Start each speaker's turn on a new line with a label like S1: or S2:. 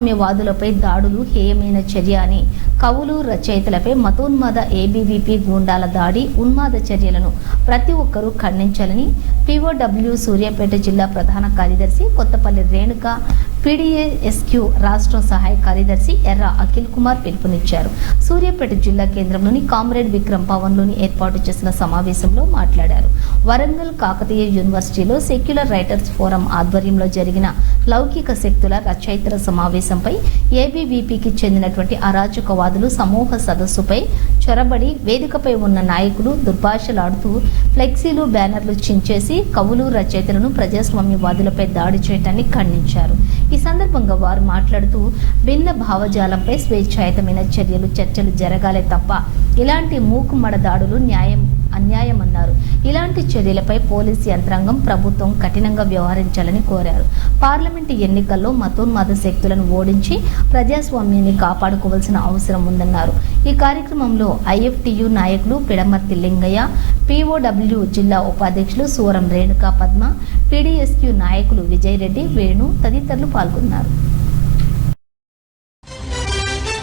S1: సామ్యవాదులపై దాడులు హేయమైన చర్య అని కవులు రచయితలపై మతోన్మాద ఏబీవీపీ గూండాల దాడి ఉన్మాద చర్యలను ప్రతి ఒక్కరూ ఖండించాలని పీఓడబ్ల్యూ సూర్యాపేట జిల్లా ప్రధాన కార్యదర్శి కొత్తపల్లి రేణుక పీడీఏఎస్క్యూ రాష్ట్ర సహాయ కార్యదర్శి ఎర్ర అఖిల్ కుమార్ పిలుపునిచ్చారు. సూర్యాపేట జిల్లా కేంద్రంలోని కామ్రేడ్ విక్రమ్ భవన్లోని ఏర్పాటు చేసిన సమావేశంలో మాట్లాడారు. వరంగల్ కాకతీయ యూనివర్సిటీలో సెక్యులర్ రైటర్స్ ఫోరం ఆధ్వర్యంలో జరిగిన లౌకిక శక్తుల రచయితల సమావేశంపై ఏబీవీపీకి చెందినటువంటి అరాచకవాదులు సమూహ సదస్సుపై చొరబడి వేదికపై ఉన్న నాయకులు దుర్భాషలాడుతూ ఫ్లెక్సీలు బ్యానర్లు చించేసి కవులు రచయితలను ప్రజాస్వామ్యవాదులపై దాడి చేయటాన్ని ఖండించారు. ఈ ఈ సందర్భంగా వారు మాట్లాడుతూ భిన్న భావజాలంపై స్వేచ్ఛాయుతమైన చర్యలు చర్చలు జరగాలే తప్ప ఇలాంటి మూకుమ్మడ దాడులు న్యాయం అన్యాయమన్నారు. ఇలాంటి చర్యలపై పోలీస్ యంత్రాంగం ప్రభుత్వం కఠినంగా వ్యవహరించాలని కోరారు. పార్లమెంటు ఎన్నికల్లో మతోన్మాద శక్తులను ఓడించి ప్రజాస్వామ్యాన్ని కాపాడుకోవాల్సిన అవసరం ఉందన్నారు. ఈ కార్యక్రమంలో ఐఎఫ్టియు నాయకులు పిడమర్తి లింగయ్య పీఓడబ్ల్యూ జిల్లా ఉపాధ్యక్షులు సూరం రేణుకా పద్మ పీడీఎస్క్యూ నాయకులు విజయ్ రెడ్డి వేణు తదితరులు పాల్గొన్నారు.